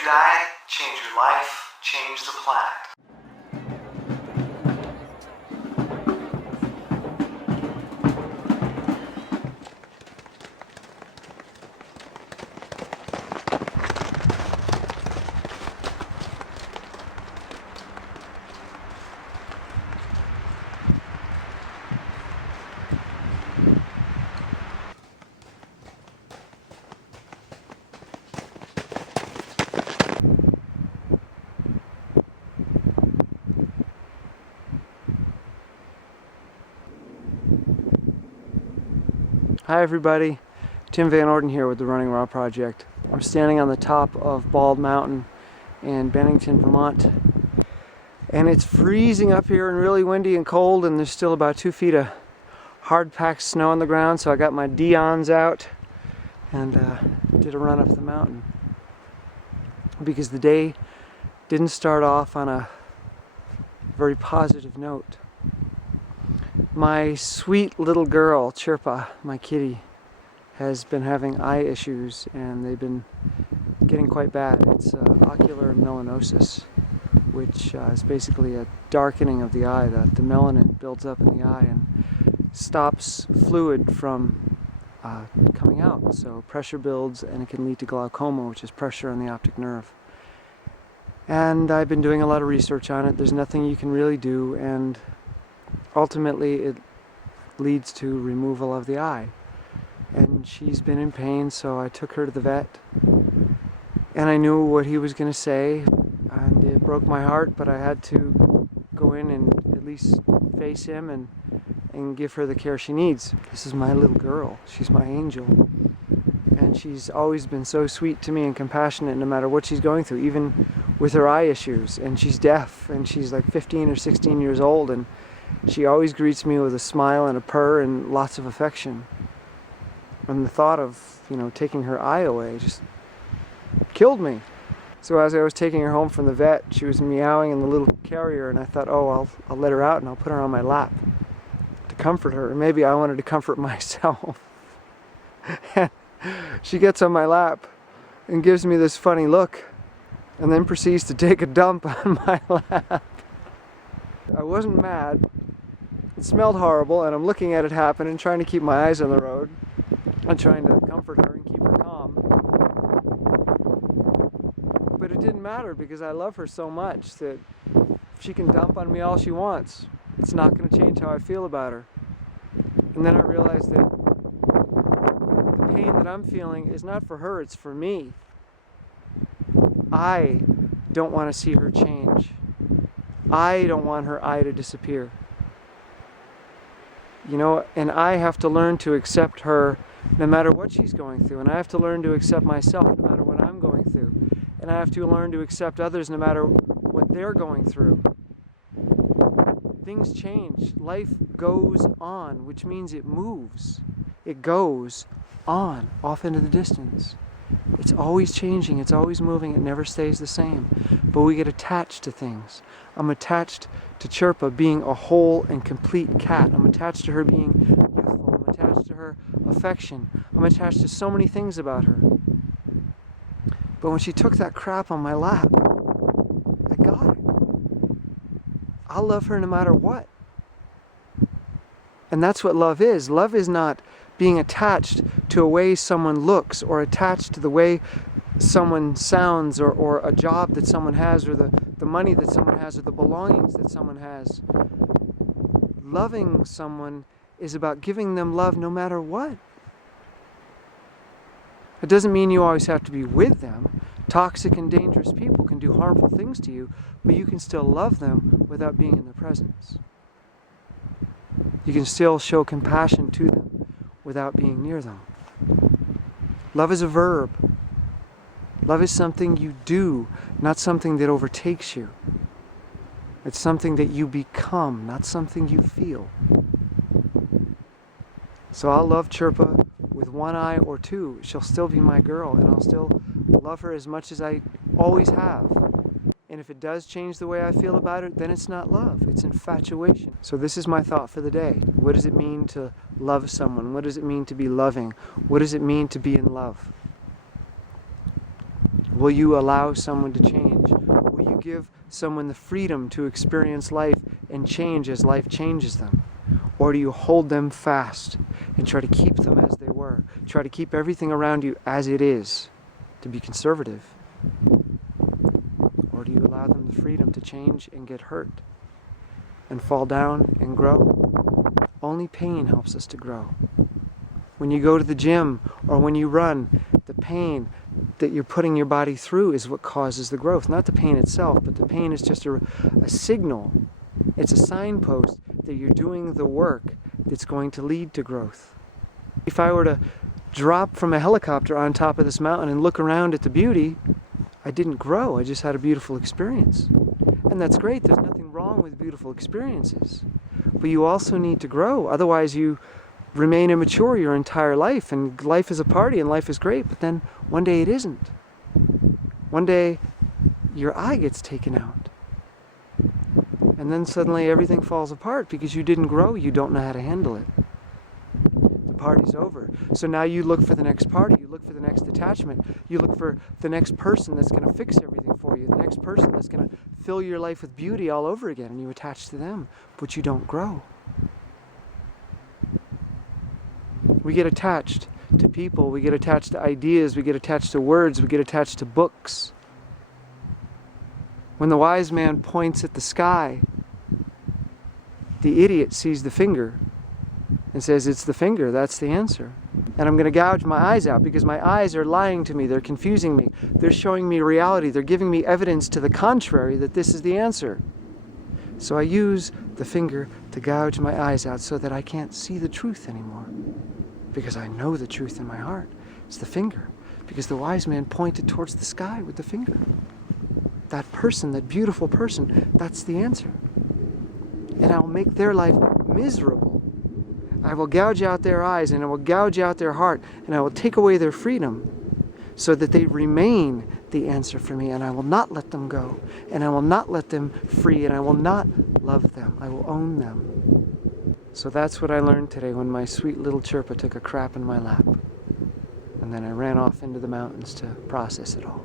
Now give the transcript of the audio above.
your diet, change your life, change the planet. Hi everybody, Tim Van Orden here with the Running Raw Project. I'm standing on the top of Bald Mountain in Bennington, Vermont, and it's freezing up here and really windy and cold, and there's still about 2 feet of hard packed snow on the ground, so I got my Dion's out and did a run up the mountain because the day didn't start off on a very positive note. My sweet little girl, Chirpa, my kitty, has been having eye issues, and they've been getting quite bad. It's ocular melanosis, which is basically a darkening of the eye. The melanin builds up in the eye and stops fluid from coming out. So pressure builds, and it can lead to glaucoma, which is pressure on the optic nerve. And I've been doing a lot of research on it. There's nothing you can really do, and ultimately it leads to removal of the eye. And she's been in pain, so I took her to the vet, and I knew what he was going to say, and it broke my heart, but I had to go in and at least face him and give her the care she needs. This is my little girl. She's my angel, and she's always been so sweet to me and compassionate no matter what she's going through, even with her eye issues. And she's deaf, and she's like 15 or 16 years old, and she always greets me with a smile and a purr and lots of affection. And the thought of, taking her eye away just killed me. So as I was taking her home from the vet, she was meowing in the little carrier, and I thought, oh, I'll let her out and I'll put her on my lap to comfort her. And maybe I wanted to comfort myself. And she gets on my lap and gives me this funny look, and then proceeds to take a dump on my lap. I wasn't mad. It smelled horrible, and I'm looking at it happen and trying to keep my eyes on the road and trying to comfort her and keep her calm. But it didn't matter because I love her so much that she can dump on me all she wants. It's not going to change how I feel about her. And then I realized that the pain that I'm feeling is not for her, it's for me. I don't want to see her change. I don't want her eye to disappear. And I have to learn to accept her no matter what she's going through. And I have to learn to accept myself no matter what I'm going through. And I have to learn to accept others no matter what they're going through. Things change. Life goes on, which means it moves. It goes on, off into the distance. It's always changing, it's always moving, it never stays the same. But we get attached to things. I'm attached to Chirpa being a whole and complete cat. I'm attached to her being youthful. I'm attached to her affection. I'm attached to so many things about her. But when she took that crap on my lap, I got it. I'll love her no matter what. And that's what love is. Love is not being attached to a way someone looks, or attached to the way someone sounds, or a job that someone has, or the money that someone has, or the belongings that someone has. Loving someone is about giving them love no matter what. It doesn't mean you always have to be with them. Toxic and dangerous people can do harmful things to you, but you can still love them without being in their presence. You can still show compassion to them without being near them. Love is a verb. Love is something you do, not something that overtakes you. It's something that you become, not something you feel. So I'll love Chirpa with one eye or two. She'll still be my girl, and I'll still love her as much as I always have. And if it does change the way I feel about it, then it's not love, it's infatuation. So this is my thought for the day. What does it mean to love someone? What does it mean to be loving? What does it mean to be in love? Will you allow someone to change? Will you give someone the freedom to experience life and change as life changes them? Or do you hold them fast and try to keep them as they were? Try to keep everything around you as it is, to be conservative? Or do you allow them the freedom to change and get hurt and fall down and grow? Only pain helps us to grow. When you go to the gym or when you run, the pain that you're putting your body through is what causes the growth. Not the pain itself, but the pain is just a signal. It's a signpost that you're doing the work that's going to lead to growth. If I were to drop from a helicopter on top of this mountain and look around at the beauty, I didn't grow. I just had a beautiful experience. And that's great. There's nothing wrong with beautiful experiences. But you also need to grow. Otherwise, you remain immature your entire life. And life is a party and life is great. But then one day it isn't. One day your eye gets taken out. And then suddenly everything falls apart because you didn't grow. You don't know how to handle it. The party's over. So now you look for the next party. You look for the next attachment. You look for the next person that's going to fix everything for you. The next person that's going to fill your life with beauty all over again. And you attach to them. But you don't grow. We get attached to people. We get attached to ideas. We get attached to words. We get attached to books. When the wise man points at the sky, the idiot sees the finger and says, it's the finger, that's the answer. And I'm going to gouge my eyes out because my eyes are lying to me, they're confusing me, they're showing me reality, they're giving me evidence to the contrary that this is the answer. So I use the finger to gouge my eyes out so that I can't see the truth anymore. Because I know the truth in my heart. It's the finger. Because the wise man pointed towards the sky with the finger. That person, that beautiful person, that's the answer. And I'll make their life miserable. I will gouge out their eyes and I will gouge out their heart and I will take away their freedom so that they remain the answer for me, and I will not let them go and I will not let them free and I will not love them. I will own them. So that's what I learned today when my sweet little Chirpa took a crap in my lap. And then I ran off into the mountains to process it all.